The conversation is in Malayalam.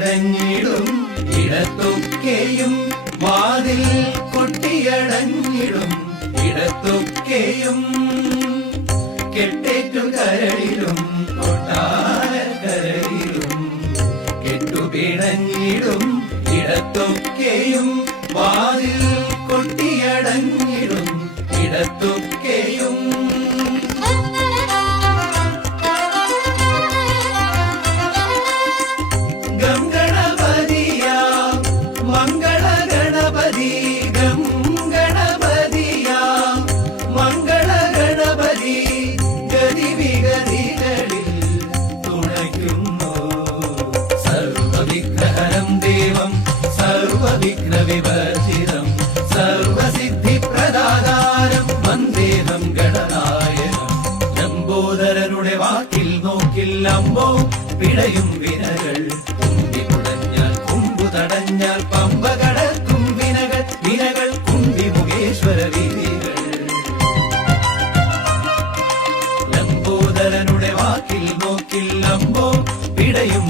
പിടഞ്ഞിടും ഇടത്തൊക്കെയും വാതിൽ കൊട്ടിയടഞ്ഞിടും ഇടത്തൊക്കെയും കെട്ടേറ്റു കരളിലും കൊട്ടാരക്കരയിലും കെട്ടുപിടഞ്ഞിടും ഇടത്തൊക്കെയും വാതിൽ കൊട്ടിയടഞ്ഞിടും ഇടത്തൊക്കെയും സർവവിഘ്നവിവർജിതം സർവസിദ്ധിപ്രദാതാരം വന്ദേഹം ഗണനായകം ലംബോദരനുടെ വാക്കിൽ നോക്കിൽ അമ്പോ പിടയും വിനകൾ കുമ്പി കുടഞ്ഞാൽ കുമ്പു തടഞ്ഞാൽ പമ്പ കടക്കും വിനകൾ വിനകൾ കുമ്പി മുഖേശ്വര വിധികൾ ലംബോദരനുടെ വാക്കിൽ നോക്കിൽ അമ്പോ പിടയും